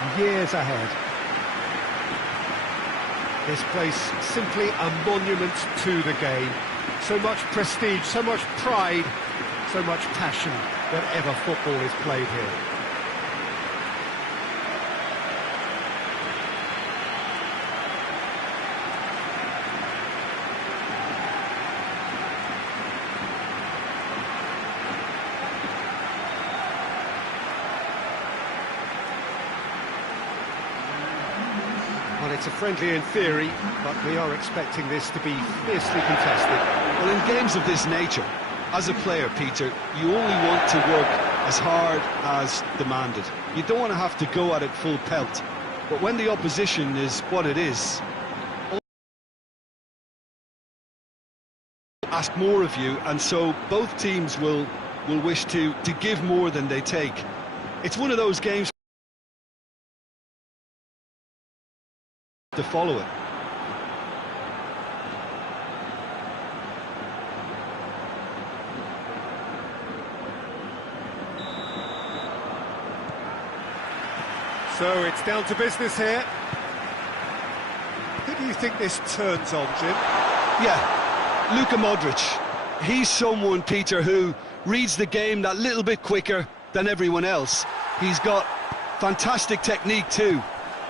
and years ahead. This place simply a monument to the game. So much prestige, so much pride, so much passion whenever football is played here. Well, it's a friendly in theory, but we are expecting this to be fiercely contested. Well, in games of this nature, as a player, Peter, you only want to work as hard as demanded. You don't want to have to go at it full pelt. But when the opposition is what it is, ask more of you, and so both teams will wish to give more than they take. It's one of those games to follow it. So it's down to business here. Who do you think this turns on, Jim? Yeah, Luka Modric. He's someone, Peter, who reads the game that little bit quicker than everyone else. He's got fantastic technique too,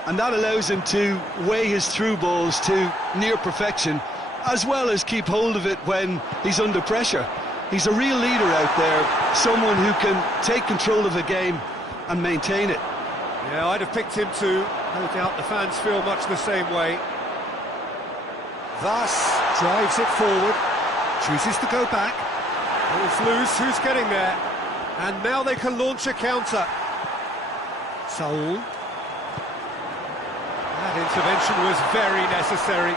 and that allows him to weigh his through balls to near perfection, as well as keep hold of it when he's under pressure. He's a real leader out there, someone who can take control of the game and maintain it. Yeah, I'd have picked him too. No doubt the fans feel much the same way. Thus, drives it forward, chooses to go back. Ball's loose, who's getting there? And now they can launch a counter. Saul. That intervention was very necessary.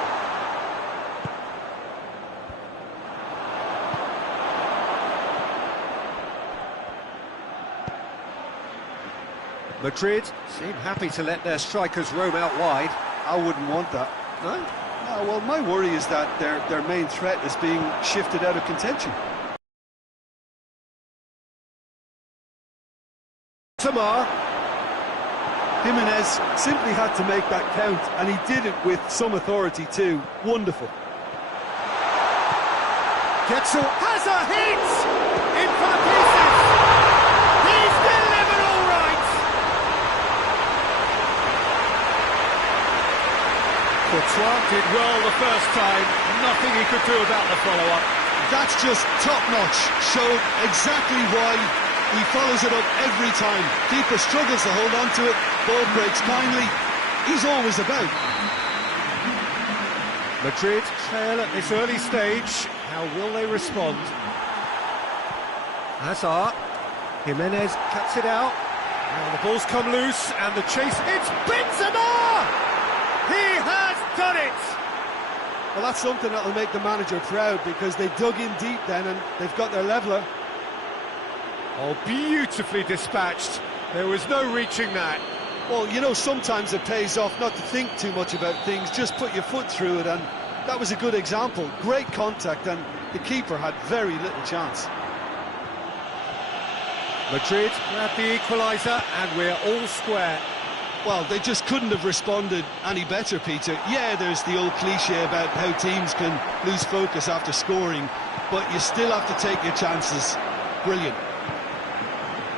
Madrid seem happy to let their strikers roam out wide. I wouldn't want that. No? No, well, my worry is that their main threat is being shifted out of contention. Tamar. Jimenez simply had to make that count, and he did it with some authority too. Wonderful. Getzel has a hit! In for the pieces! He's delivered all right! Courtois did well the first time, nothing he could do about the follow-up. That's just top-notch, showed exactly why he follows it up every time. Keeper struggles to hold on to it, ball breaks kindly. He's always about. Madrid trail at this early stage. How will they respond? Hazard. Jimenez cuts it out. Now the ball's come loose and the chase. It's Benzema! He has done it! Well, that's something that'll make the manager proud, because they dug in deep then and they've got their leveller. Oh, beautifully dispatched. There was no reaching that. Well, you know, sometimes it pays off not to think too much about things, just put your foot through it, and that was a good example. Great contact, and the keeper had very little chance. Madrid grabbed the equaliser, and we're all square. Well, they just couldn't have responded any better, Peter. Yeah, there's the old cliche about how teams can lose focus after scoring, but you still have to take your chances. Brilliant.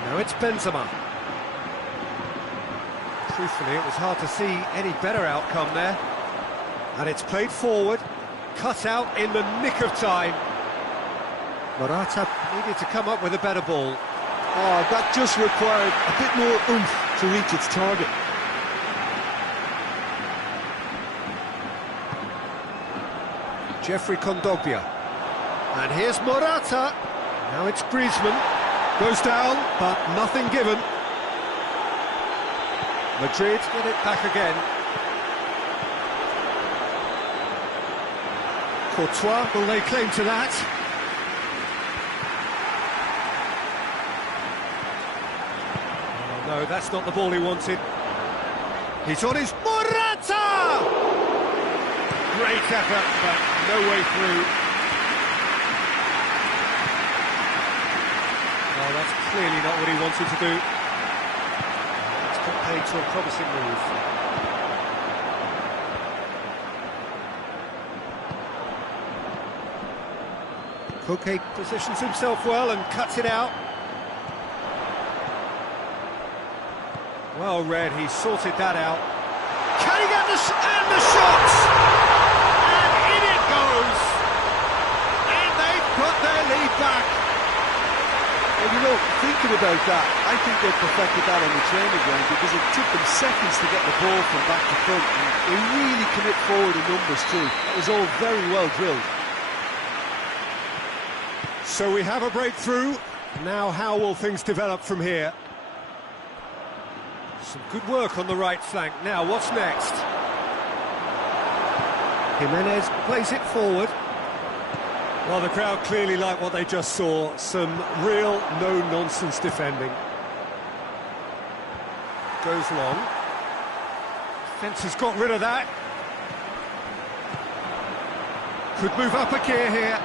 Now it's Benzema. Truthfully, it was hard to see any better outcome there. And it's played forward, cut out in the nick of time. Morata needed to come up with a better ball. Oh, that just required a bit more oomph to reach its target. Jeffrey Kondogbia. And here's Morata. Now it's Griezmann. Goes down, but nothing given. Madrid get it back again. Courtois, will they claim to that? Oh, no, that's not the ball he wanted. He's on his... Morata! Great effort, but no way through. Oh, that's clearly not what he wanted to do. It's played to a promising move. Koke positions himself well and cuts it out. Well read, he sorted that out. Can he get the shot? And in it goes! And they've put their lead back. Well, you know, thinking about that, I think they perfected that on the training ground because it took them seconds to get the ball from back to front. And they really commit forward in numbers too. That was all very well drilled. So we have a breakthrough. Now how will things develop from here? Some good work on the right flank. Now what's next? Jimenez plays it forward. Well, the crowd clearly like what they just saw. Some real no-nonsense defending. Goes long. Defence has got rid of that. Could move up a gear here.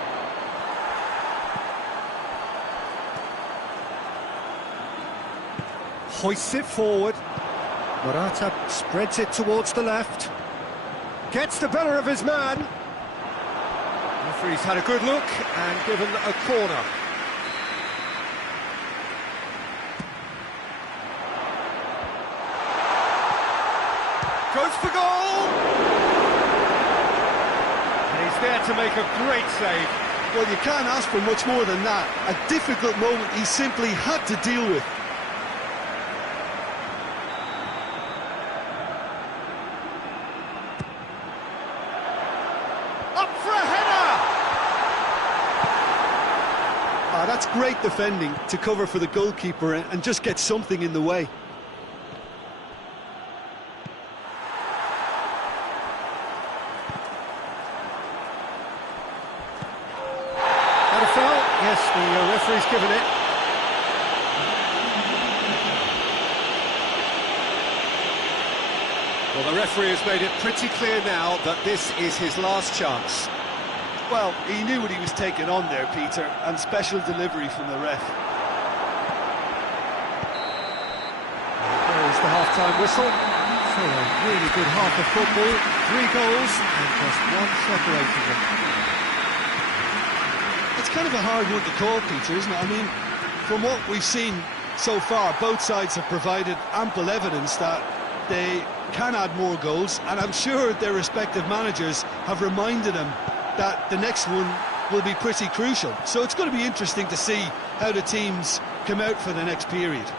Hoists it forward. Morata spreads it towards the left. Gets the better of his man. Referee's had a good look and given a corner. Goes for goal! And he's there to make a great save. Well, you can't ask for much more than that. A difficult moment he simply had to deal with. That's great defending to cover for the goalkeeper and just get something in the way. That a foul? Yes, the referee's given it. Well, the referee has made it pretty clear now that this is his last chance. Well, he knew what he was taking on there, Peter, and special delivery from the ref. There's the half-time whistle. So a really good half of football, 3 goals and just one separating them. It's kind of a hard one to call, Peter, isn't it? I mean, from what we've seen so far, both sides have provided ample evidence that they can add more goals, and I'm sure their respective managers have reminded them that the next one will be pretty crucial. So it's going to be interesting to see how the teams come out for the next period.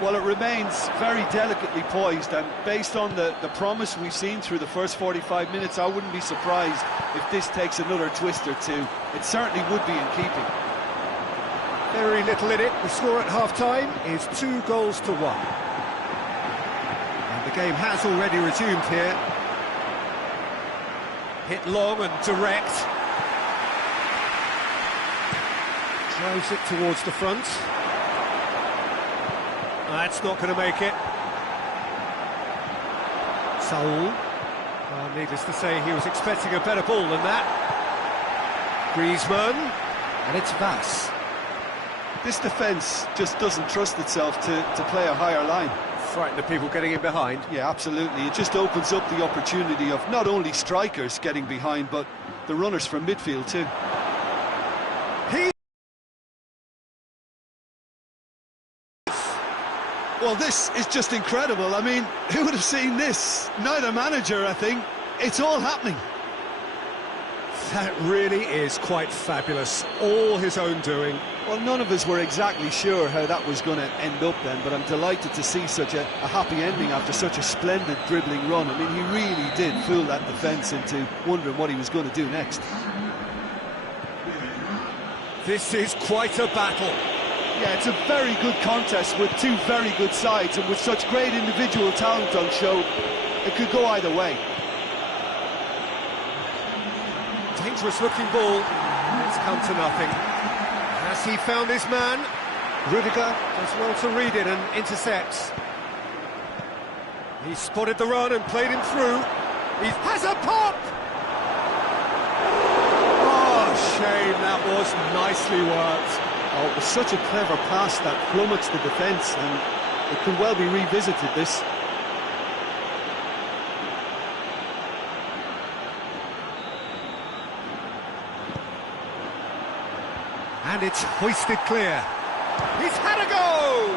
Well, it remains very delicately poised, and based on the promise we've seen through the first 45 minutes, I wouldn't be surprised if this takes another twist or two. It certainly would be in keeping. Very little in it. The score at half-time is 2 goals to 1. And the game has already resumed here. Hit long and direct. Drives it towards the front. That's not going to make it. Saul. Needless to say, he was expecting a better ball than that. Griezmann. And it's Vass. This defence just doesn't trust itself to play a higher line. Frighten the people getting in behind. Yeah, absolutely. It just opens up the opportunity of not only strikers getting behind, but the runners from midfield too. Well, this is just incredible. I mean, who would have seen this? Neither manager, I think. It's all happening. That really is quite fabulous. All his own doing. Well, none of us were exactly sure how that was going to end up then, but I'm delighted to see such a happy ending after such a splendid dribbling run. I mean, he really did fool that defence into wondering what he was going to do next. This is quite a battle. Yeah, it's a very good contest with 2 very good sides, and with such great individual talent on show, it could go either way. Dangerous looking ball. It's come to nothing. Has he found his man? Rudiger does well to read it and intercepts. He spotted the run and played him through. He has a pop! Oh, shame, that was nicely worked. Oh, it was such a clever pass that flummoxed the defence, and it could well be revisited, this. And it's hoisted clear. He's had a go!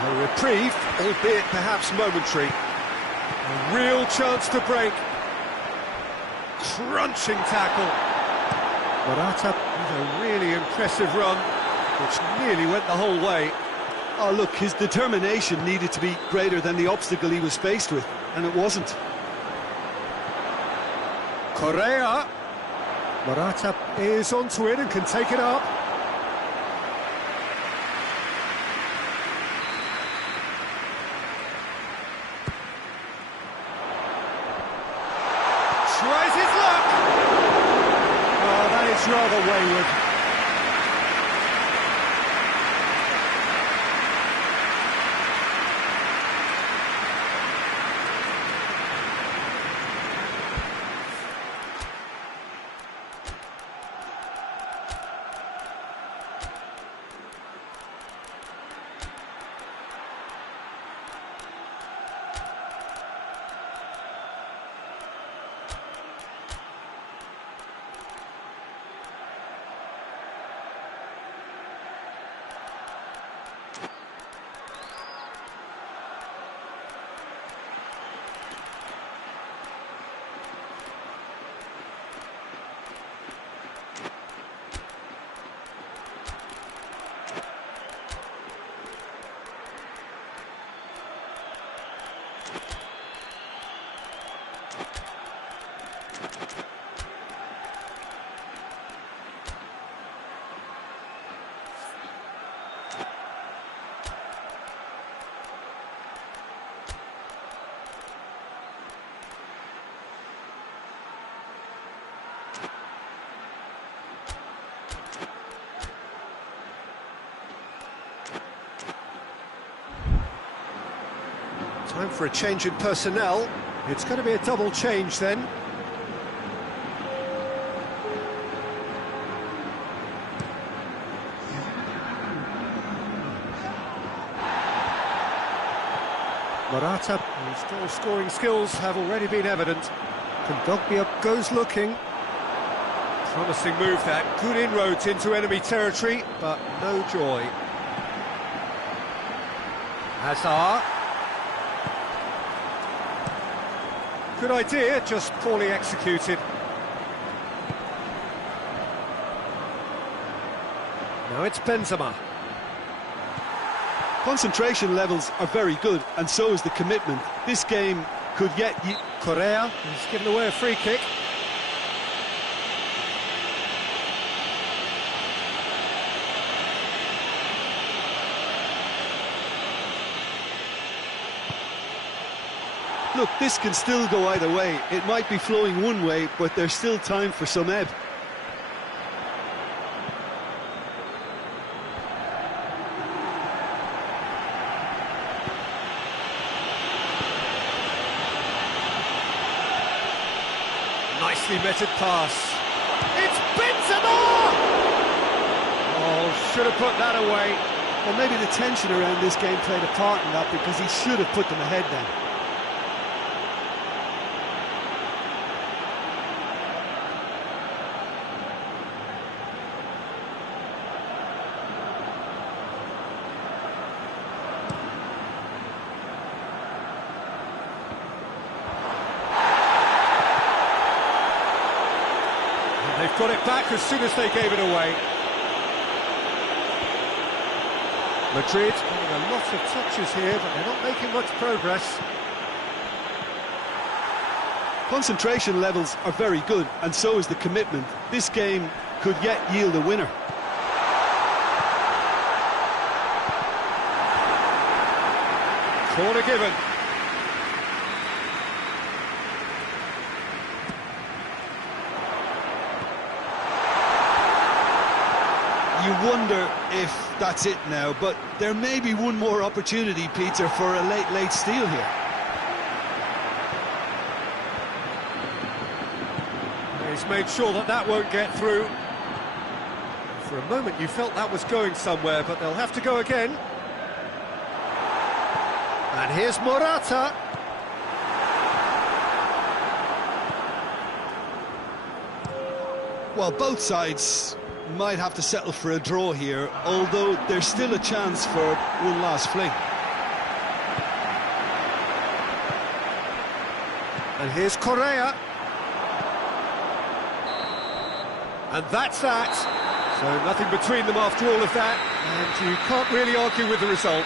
A reprieve, albeit perhaps momentary. A real chance to break. Crunching tackle. Morata with a really impressive run, which nearly went the whole way. Oh, look, his determination needed to be greater than the obstacle he was faced with, and it wasn't. Correa. Morata is onto it and can take it up. Tries his luck. Oh, that is rather wayward. Time for a change in personnel. It's going to be a double change then. Morata, whose goal-scoring skills have already been evident. Kondogbia goes looking. Promising move that. Good inroads into enemy territory, but no joy. Hazard. Good idea, just poorly executed. Now it's Benzema. Concentration levels are very good, and so is the commitment. This game could yet... Correa, he's given away a free kick. Look, this can still go either way. It might be flowing one way, but there's still time for some ebb. Nicely meted pass. It's Benzema! Oh, should have put that away. Well, maybe the tension around this game played a part in that, because he should have put them ahead then. They've got it back as soon as they gave it away. Madrid getting a lot of touches here, but they're not making much progress. Concentration levels are very good, and so is the commitment. This game could yet yield a winner. Corner given. You wonder if that's it now, but there may be one more opportunity, Peter, for a late steal here. He's made sure that that won't get through. For a moment you felt that was going somewhere, but they'll have to go again. And here's Morata. Well, both sides might have to settle for a draw here, although there's still a chance for one last fling. And here's Correa. And that's that. So nothing between them after all of that, and you can't really argue with the result.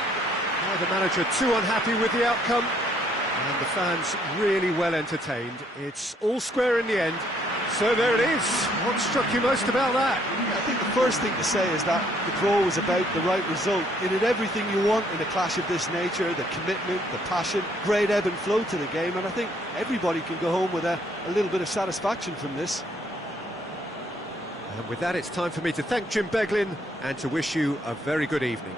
Now the manager too unhappy with the outcome, and the fans really well entertained. It's all square in the end. So there it is. What struck you most about that? I think the first thing to say is that the draw was about the right result. It had everything you want in a clash of this nature: the commitment, the passion, great ebb and flow to the game, and I think everybody can go home with a little bit of satisfaction from this. And with that, it's time for me to thank Jim Beglin and to wish you a very good evening.